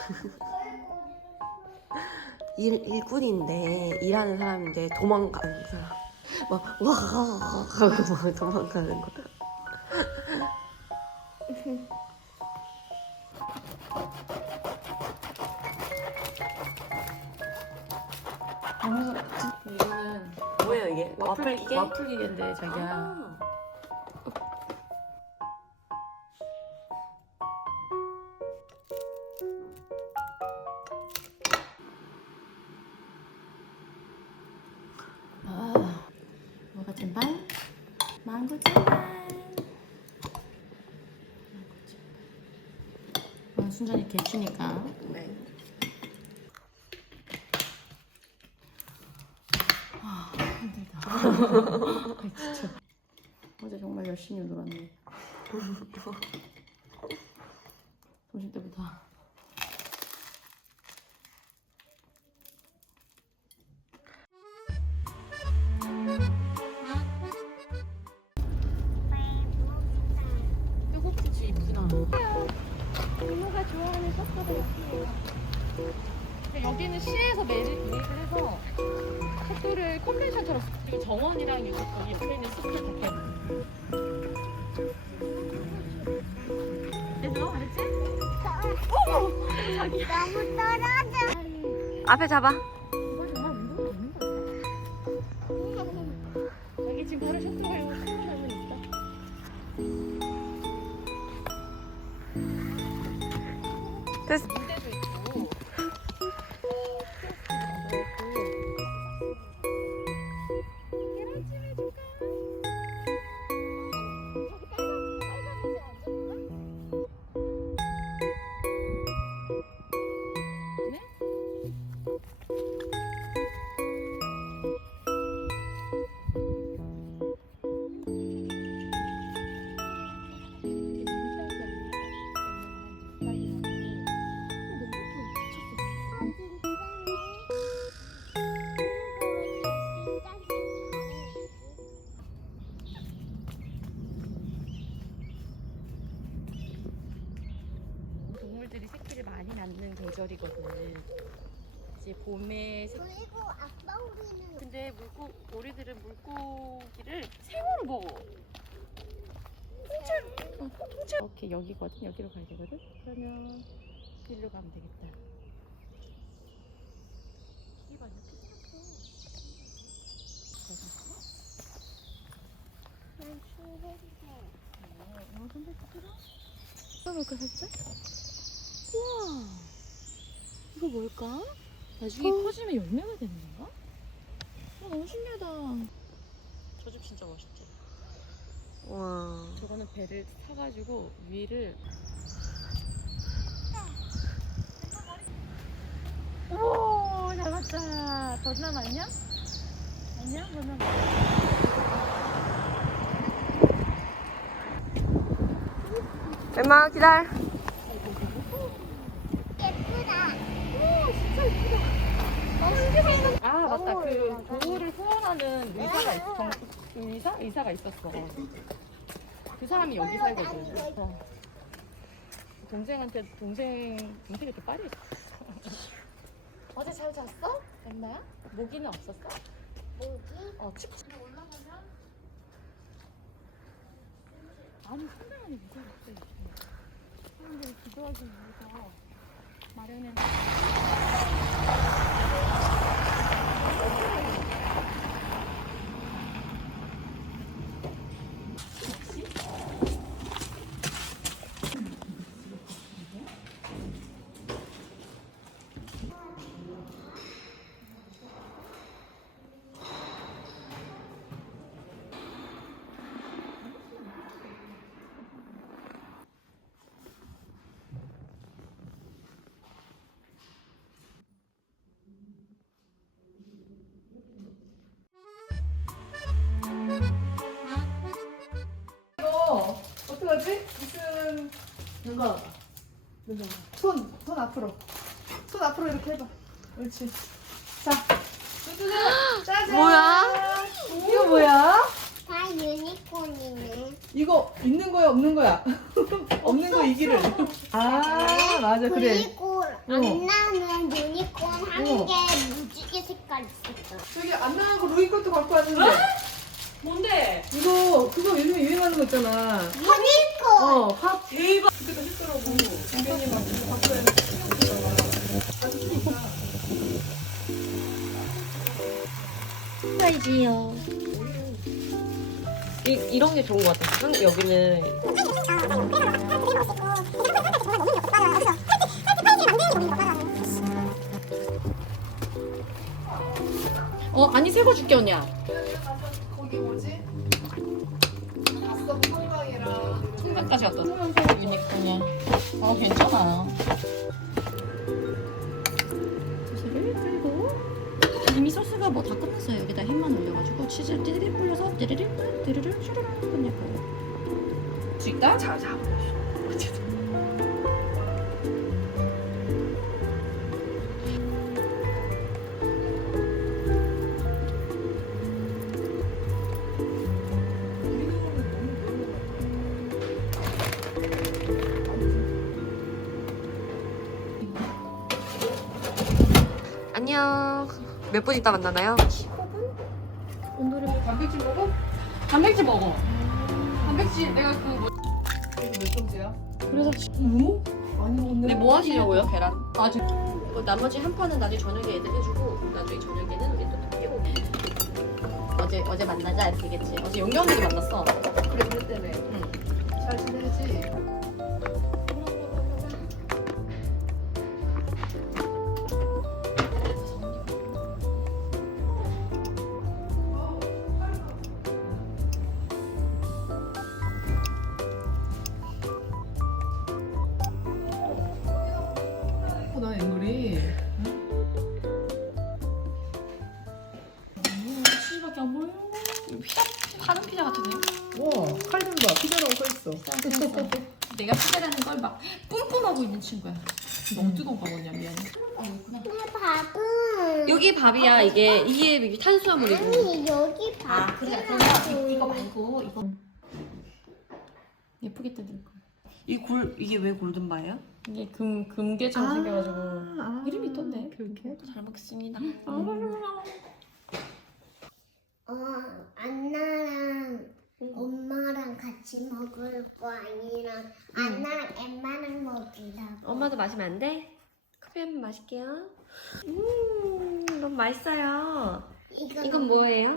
일, 일꾼인데 일하는 사람인데 도망가는 사람 막와 하고 막 도망가는 거야 이거는 뭐야 이게 와플 기계? 와플 기계인데 자기야. 아, 순전히 개추니까. 네. 아, 힘들다. 진짜. 어제 정말 열심히 놀았네. 점심 때부터. 여기는 시에서 매립, 매입을 해서 속도를 컨벤션처럼 그리고 정원이랑 여기 거기 옆에 있는 숲을 다 얘들아 알지? 너무 떨어져. 앞에 잡아. 이거 정말 운동이 되는 거 같아 자기 지금 바로 셔틀 가려고 생각하면 있다 됐어 계절이거든. 이제 봄에 새... 그리고 아빠 우리는 근데 물고 오리들은 물고기를 생으로 먹어. 통째, 어, 통째. 이렇게 여기거든. 여기로 가야 되거든. 그러면 길로 가면 되겠다. 이봐 이렇게 생겼어. 난 초록색. 어, 근데 들어? 써볼까 살짝? 우와, 이거 뭘까? 나중에 커지면 열매가 되는 건가? 어, 너무 신기하다. 저 집 진짜 멋있지? 와 저거는 배를 타가지고 위를 오 잡았다 버드남 안녕? 안녕 버드남 엄마 기다려 예쁘다. 아 맞다 그 보호를 후원하는 의사가 있, 정, 그 의사? 의사가 있었어 그 사람이 여기 살거든 어. 동생한테 동생 동생이 또 있었어 어제 잘 잤어? 엄마야? 모기는 없었어? 뭐지? 어 춥. 올라가면 아니 상당히 요즘에 사람들이 기도하기 위해서 마련해 Thank you. 무슨 누가 손, 손 앞으로. 손 앞으로 이렇게 해봐. 그렇지. 자. 짜잔. 뭐야? 이거 뭐야? 다 유니콘이네. 이거 있는 거야, 없는 거야? 없는 거 이기를. 아, 맞아, 그래. 그리고 안 나는 유니콘 한 어. 개 무지개 색깔 있었어. 저기 안나하고 루이 것도 갖고 왔는데 뭔데? 이거 그거 요즘 유행하는 거 있잖아. 유니콘. 어, 팝. 대박. 사이즈요. 이, 이런 게 좋은 것 같아. 한, 여기는 어 아니 새거 줄게 언니야. 거기 뭐지? 갔다. 소면서 유니콘이야. 어 괜찮아. 소스를 뿌리고 이미 소스가 뭐 다 끝났어요. 여기다 햄만 올려가지고 치즈 띠리리 뿌려서 띠리리 띠리리 슈르르 끝내고. 찍다? 자 자. 안녕. 몇 분 있다 만나나요? 단백질 먹어? 단백질 먹어. 단백질 내가 그 뭐. 이거 몇 번째야? 그래서 뭐? 많이 먹네. 근데 뭐 하시려고요 계란? 아 저. 그 나머지 한 판은 나중에 저녁에 애들 해주고 나중에 저녁에는 우리 또 깨고. 어제 어제 만나자 이렇게 얘기했지. 어제 언니도 만났어. 그래 그랬다며. 응. 잘 지내지? 내가 피자라는 걸 막 뿜뿜하고 있는 친구야. 너무 뜨거운가 보냐 미안해. 내 밥은. 여기 밥이야. 이게 이게 탄수화물이고. 아니 여기 밥. 아 그래 그러면 이거 말고 이거 예쁘게 뜯을 거. 이골 이게 왜 골든바예요? 이게 금 금게처럼 생겨가지고 아, 이름이 있던데. 그렇게? 잘 먹겠습니다. 어 안나랑 엄마랑 같이 먹을 거 아니랑 안나랑 엠마랑 먹이라고. 엄마도 마시면 안 돼? 커피 한번 마실게요. 음, 너무 맛있어요. 이건 이건 뭐예요?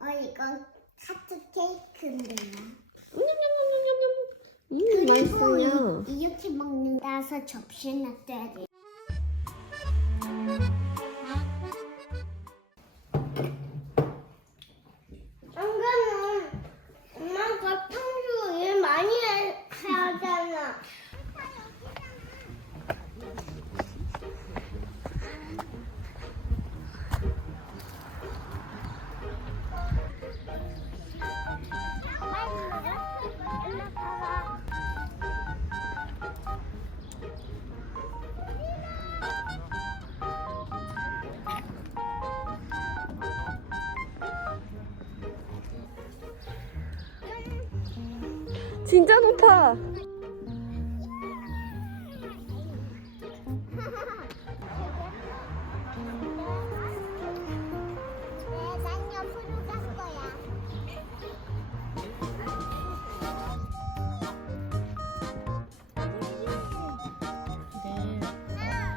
어 이건 카트 케이크인데요. 음, 그리고 맛있어요. 이- 이렇게 먹는다서 접시에 놔둬야 돼. 진짜 높아.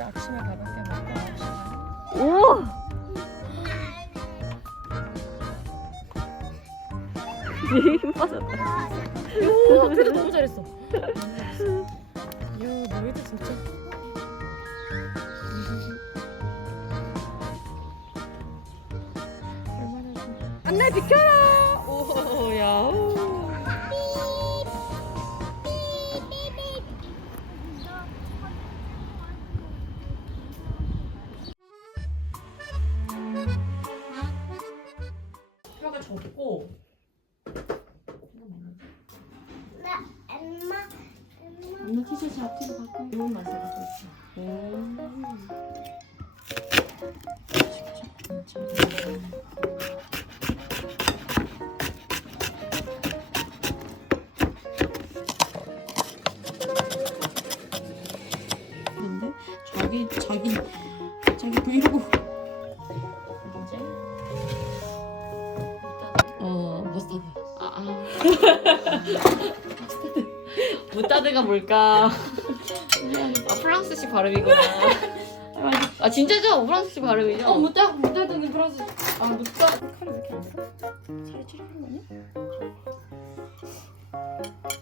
아침에 가볍게 먹고 합시다. 힘. 오 그래 너무 잘했어. 이야 너희들 진짜. 얼마나. 안나 비켜라. 오, 야. 뼈 근데 자기 자기 자기 브이로그 뭐지? 어 머스타드. 아 아. 머스타드. 머스타드가 뭘까? 아, 프랑스식 발음이구나. 아, 진짜죠? 프랑스식 발음이죠? 어 무타 무타드는 프랑스. 아 무타. 칼이 왜 이렇게 안 들어? 살이 찌르는 거 아니야?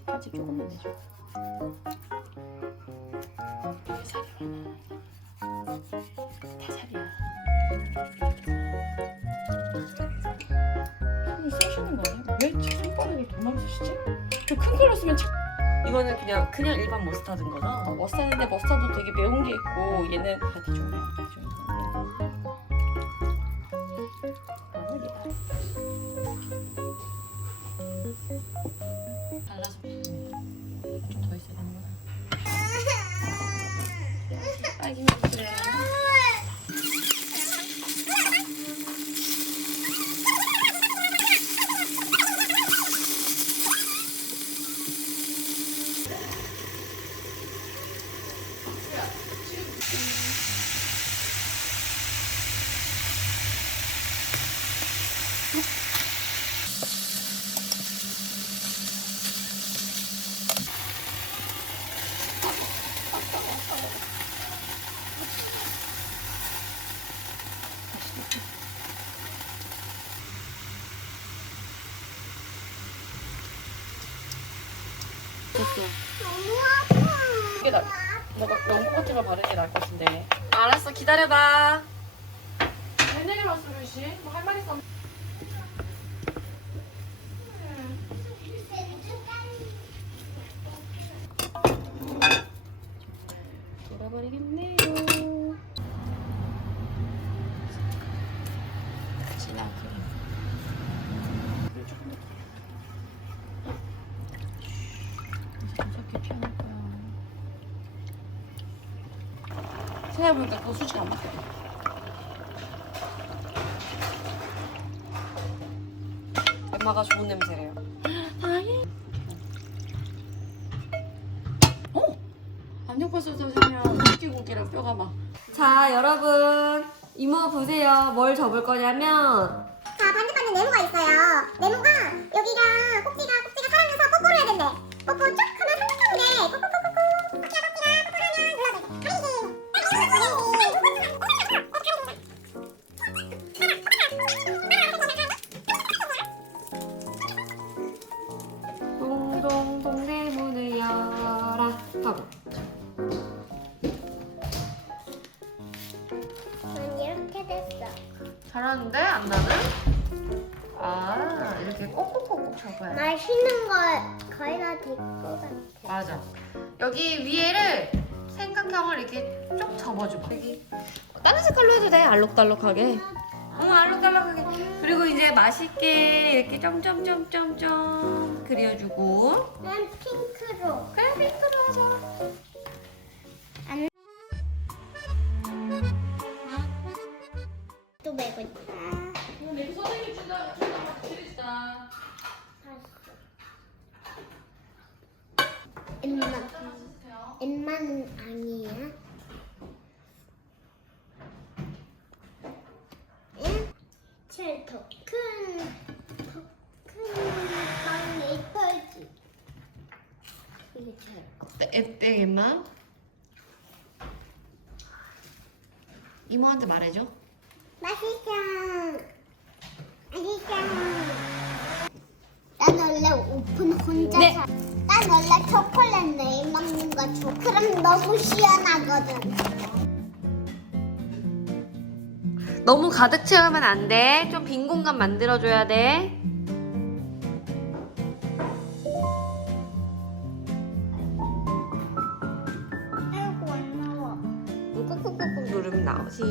같이 조금만 내줘. 이게 살이 많아. 다 살이야. 손을 써시는 거 아니야? 왜 손바닥을 더 쓰시지? 저 큰 걸로 쓰면 참. 이거는 그냥, 그냥 일반 머스타드인 거죠? 어, 머스타드인데 머스타드 되게 매운 게 있고 얘는 다 대충 매워. 대충 발라서 좀더 있어야 되는 거야. 딸기 먹으래. 아파. 이게 나 뭔가 연고 같은 걸 바르는 게 나을 것 같은데. 알았어, 기다려봐. 웬일이 말씀을 씨? 뭐할 말 있어? 돌아버리겠네요. 진한 크림. 물 조금 더 더. 무섭게 피하는 거야. 생각해보니까 그거 수치가 안 맞아. 엄마가 좋은 냄새래요. 어? 뼈가 막 자, 여러분. 이모 보세요. 뭘 접을 거냐면, 잘하는데? 안 나는? 아, 이렇게 꼭꼭꼭꼭 접어야 돼. 맛있는 거 거의 다될것 같아. 맞아. 여기 위에를 삼각형을 이렇게 쭉 접어줘봐. 여기 다른 색깔로 해도 돼. 알록달록하게. 응, 알록달록하게. 그리고 이제 맛있게 이렇게 점점점점점 그려주고. 난 핑크로. 그래, 핑크로 있다. 내 선생님 준다 준다 드리자 엠만. 엠만 아니야? 응? 제일 더 큰, 더큰 빵이 털지. 이게 제일 커. 에떼마 이모한테 말해줘. 맛있어. 맛있어. 난 원래 오픈 혼자 네. 사. 난 원래 초콜릿 내일 먹는 거 좋아. 그럼 너무 시원하거든. 너무 가득 채우면 안 돼. 좀 빈 공간 만들어줘야 돼. 아이고 안 나와. 꾹꾹꾹꾹 누르면 나오지.